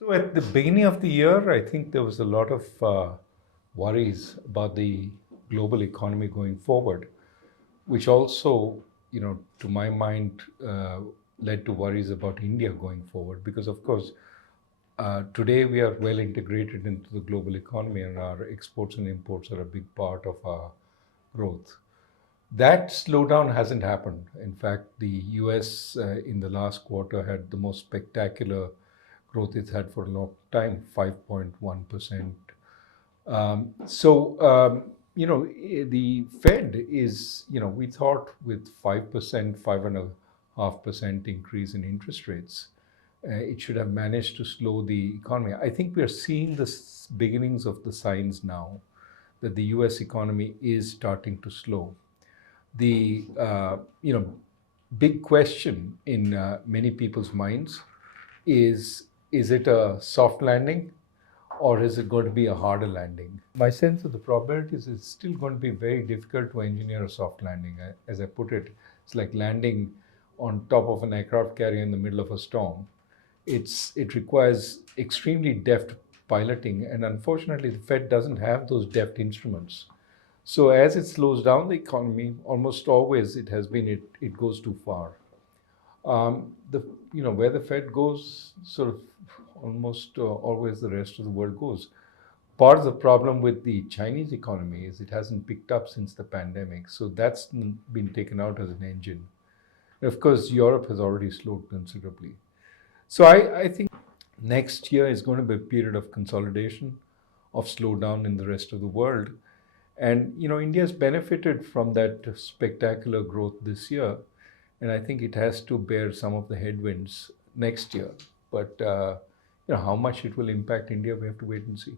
So at the beginning of the year, I think there was a lot of worries about the global economy going forward, which also, to my mind, led to worries about India going forward. Because of course, today we are well integrated into the global economy, and our exports and imports are a big part of our growth. That slowdown hasn't happened. In fact, the US in the last quarter had the most spectacular growth it's had for a long time, 5.1%. The Fed is, we thought with 5%, 5.5% increase in interest rates, it should have managed to slow the economy. I think we are seeing the beginnings of the signs now that the US economy is starting to slow. The big question in many people's minds is it a soft landing or is it going to be a harder landing? My sense of the probabilities is it's still going to be very difficult to engineer a soft landing. As I put it, it's like landing on top of an aircraft carrier in the middle of a storm. It requires extremely deft piloting, and unfortunately, the Fed doesn't have those deft instruments. So as it slows down the economy, almost always it goes too far. The where the Fed goes, sort of almost always the rest of the world goes. Part of the problem with the Chinese economy is it hasn't picked up since the pandemic, so that's been taken out as an engine. And of course, Europe has already slowed considerably. So I think next year is going to be a period of consolidation, of slowdown in the rest of the world. And India has benefited from that spectacular growth this year, and I think it has to bear some of the headwinds next year. But how much it will impact India, we have to wait and see.